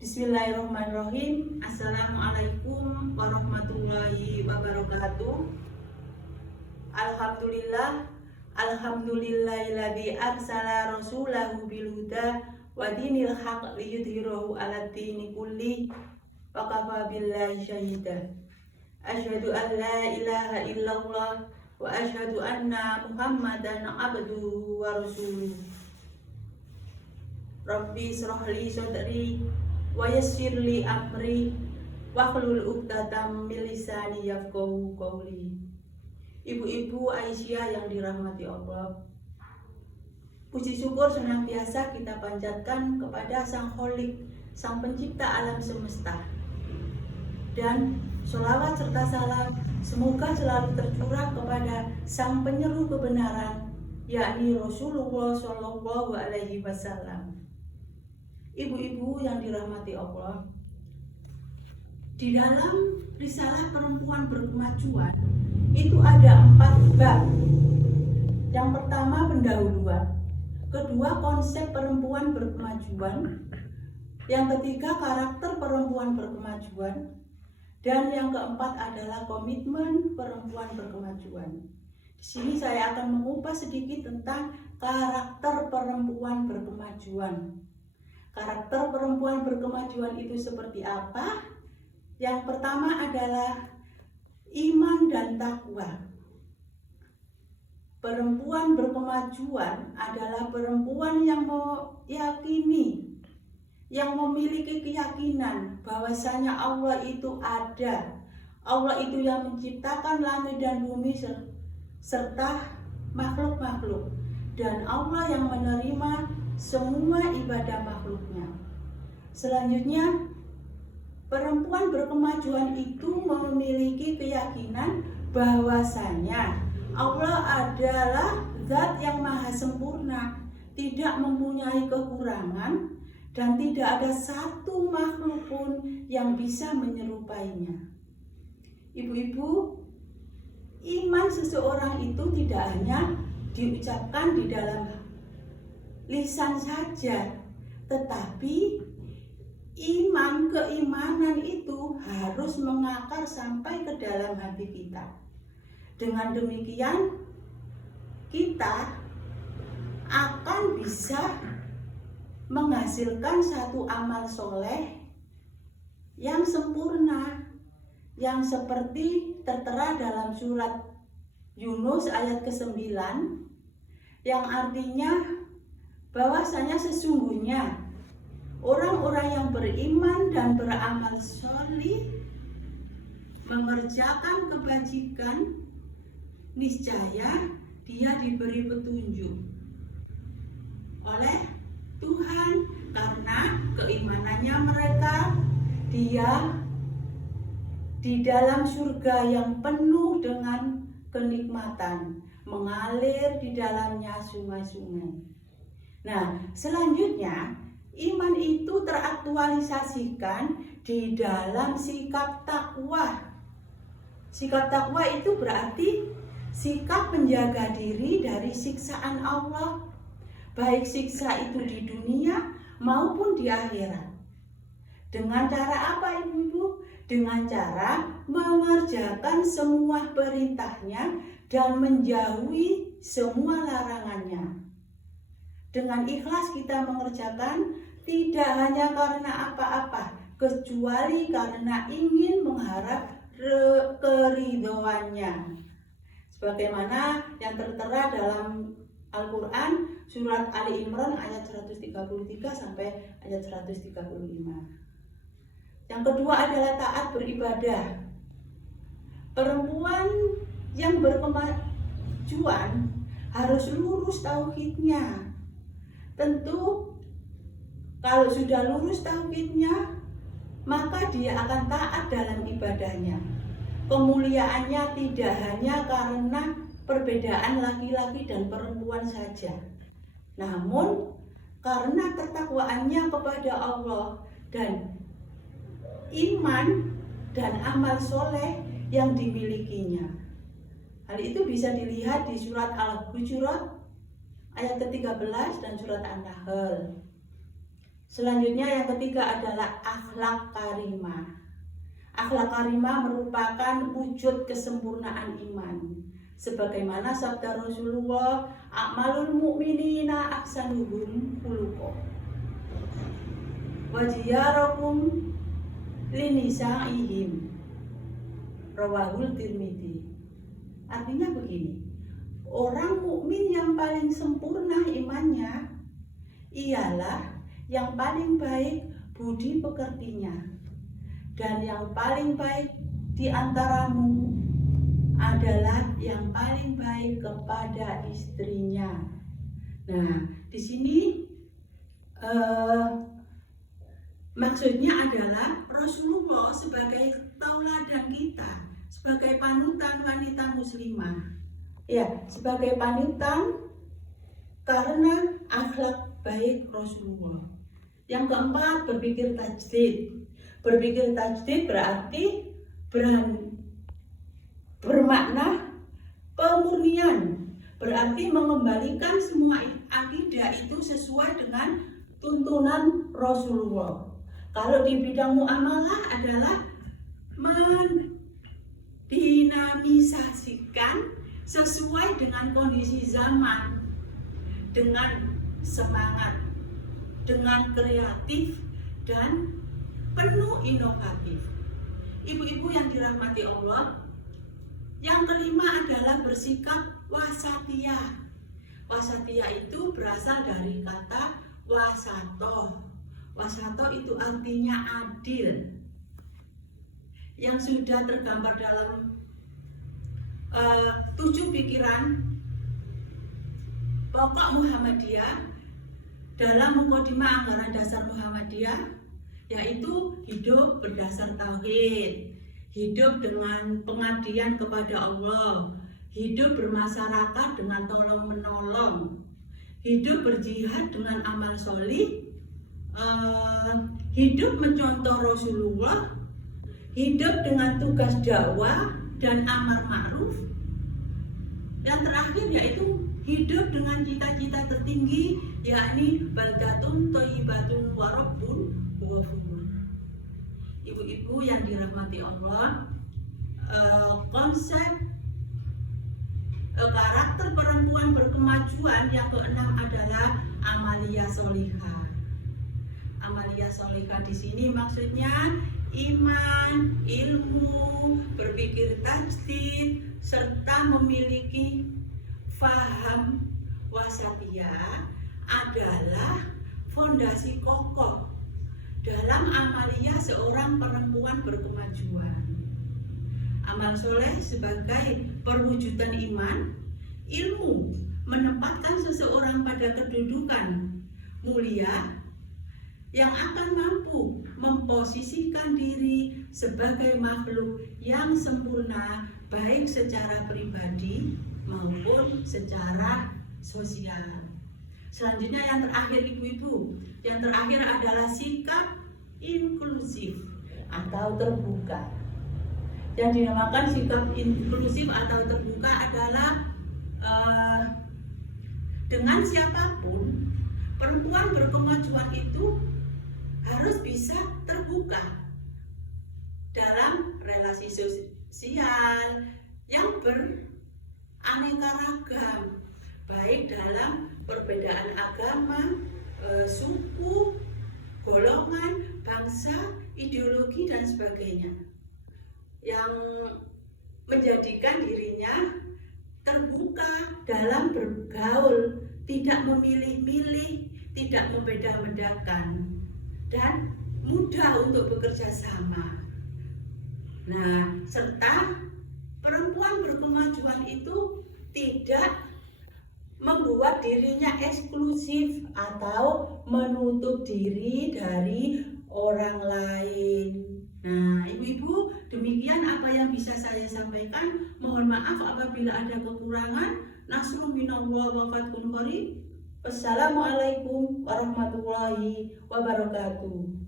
Bismillahirrahmanirrahim. Assalamualaikum warahmatullahi wabarakatuh. Alhamdulillah. Alhamdulillahilladzi arsala rasulahu bil huda wa dinil haq liyudhhirahu 'alad dini kulli wa kafa billahi syahida. Asyhadu an la ilaha illallah wa asyhadu anna Muhammadan abduhu wa rasuluh. Rabbi shrah li sadri wa yassir li amri wahlul 'uqdatam min lisani yafqahu qawli. Ibu-ibu Aisyah yang dirahmati Allah, puji syukur senantiasa kita panjatkan kepada Sang Kholik, Sang Pencipta alam semesta. Dan sholawat serta salam semoga selalu tercurah kepada Sang Penyeru kebenaran, yakni Rasulullah Shallallahu Alaihi Wasallam. Ibu-ibu yang dirahmati Allah, di dalam risalah perempuan berkemajuan itu ada 4 bab. Yang pertama pendahuluan, kedua konsep perempuan berkemajuan, yang ketiga karakter perempuan berkemajuan, dan yang keempat adalah komitmen perempuan berkemajuan. Di sini saya akan mengupas sedikit tentang karakter perempuan berkemajuan. Karakter perempuan berkemajuan itu seperti apa? Yang pertama adalah iman dan takwa. Perempuan berkemajuan adalah perempuan yang meyakini, yang memiliki keyakinan bahwasanya Allah itu ada. Allah itu yang menciptakan langit dan bumi serta makhluk-makhluk, dan Allah yang menerima semua ibadah makhluknya. Selanjutnya, perempuan berkemajuan itu memiliki keyakinan bahwasanya Allah adalah zat yang maha sempurna, tidak mempunyai kekurangan, dan tidak ada satu makhluk pun yang bisa menyerupainya. Ibu-ibu, iman seseorang itu tidak hanya diucapkan di dalam lisan saja, tetapi keimanan itu harus mengakar sampai ke dalam hati kita. Dengan demikian, kita akan bisa menghasilkan satu amal soleh yang sempurna, yang seperti tertera dalam surat Yunus ayat ke-9, yang artinya bahwasanya sesungguhnya orang-orang yang beriman dan beramal sholih mengerjakan kebajikan, niscaya dia diberi petunjuk oleh Tuhan karena keimanannya mereka. Dia di dalam surga yang penuh dengan kenikmatan, mengalir di dalamnya sungai-sungai. Nah, selanjutnya iman itu teraktualisasikan di dalam sikap takwa. Sikap takwa itu berarti sikap menjaga diri dari siksaan Allah, baik siksa itu di dunia maupun di akhirat. Dengan cara apa, ibu-ibu? Dengan cara mengerjakan semua perintahnya dan menjauhi semua larangannya. Dengan ikhlas kita mengerjakan, tidak hanya karena apa-apa, kecuali karena ingin mengharap keridhoannya. Sebagaimana yang tertera dalam Al-Quran surat Ali Imran ayat 133 sampai ayat 135. Yang kedua adalah taat beribadah. Perempuan yang berkemajuan harus lurus tauhidnya. Tentu kalau sudah lurus tauhidnya, maka dia akan taat dalam ibadahnya. Kemuliaannya tidak hanya karena perbedaan laki-laki dan perempuan saja, namun karena ketakwaannya kepada Allah dan iman dan amal soleh yang dimilikinya. Hal itu bisa dilihat di surat Al-Hujurat ayat ke-13 dan surat An-Nahl. Selanjutnya yang ketiga adalah akhlak karimah. Akhlak karimah merupakan wujud kesempurnaan iman. Sebagaimana sabda Rasulullah, "A'malul mu'minina ahsanuhum khuluqa. Wa ziyarakum linisa'ihim." Rawahul Tirmidzi. Artinya begini, orang mukmin yang paling sempurna imannya ialah yang paling baik budi pekertinya, dan yang paling baik di antaramu adalah yang paling baik kepada istrinya. Nah, di sini maksudnya adalah Rasulullah sebagai tauladan kita, sebagai panutan wanita muslimah. Ya, sebagai panutan karena akhlak baik Rasulullah. Yang keempat, berpikir tajdid. Berpikir tajdid berarti bermakna pemurnian. Berarti mengembalikan semua akidah itu sesuai dengan tuntunan Rasulullah. Kalau di bidang muamalah adalah mendinamisasikan sesuai dengan kondisi zaman, dengan semangat, dengan kreatif dan penuh inovatif. Ibu-ibu yang dirahmati Allah, yang kelima adalah bersikap wasatiyah. Wasatiyah itu berasal dari kata wasato. Wasato itu artinya adil, yang sudah tergambar dalam 7 pikiran pokok Muhammadiyah dalam Mukadimah Anggaran Dasar Muhammadiyah, yaitu hidup berdasar tauhid, hidup dengan pengabdian kepada Allah, hidup bermasyarakat dengan tolong menolong, hidup berjihad dengan amal solih, hidup mencontoh Rasulullah, hidup dengan tugas dakwah dan amar ma'ruf. Yang terakhir yaitu hidup dengan cita-cita tertinggi, yakni baldatun thayyibatun wa rabbun ghafur. Ibu-ibu yang dirahmati Allah, konsep karakter perempuan berkemajuan yang keenam adalah amalia solihah. Amalia solihah di sini maksudnya iman, ilmu, berpikir tajdid, serta memiliki faham wasatiyah adalah fondasi kokoh dalam amalia seorang perempuan berkemajuan. Amal soleh sebagai perwujudan iman, ilmu menempatkan seseorang pada kedudukan mulia yang akan mampu memposisikan diri sebagai makhluk yang sempurna, baik secara pribadi maupun secara sosial. Selanjutnya yang terakhir ibu-ibu, yang terakhir adalah sikap inklusif atau terbuka. Yang dinamakan sikap inklusif atau terbuka adalah dengan siapapun perempuan berkemajuan itu harus bisa terbuka dalam relasi sosial yang beraneka ragam, baik dalam perbedaan agama, suku, golongan, bangsa, ideologi dan sebagainya, yang menjadikan dirinya terbuka dalam bergaul, tidak memilih-milih, tidak membeda-bedakan, dan mudah untuk bekerja sama. Nah, serta perempuan berkemajuan itu tidak membuat dirinya eksklusif atau menutup diri dari orang lain. Nah, ibu-ibu, demikian apa yang bisa saya sampaikan. Mohon maaf apabila ada kekurangan. Nasrun minallah wa fathun qarib. Wassalamualaikum warahmatullahi wabarakatuh.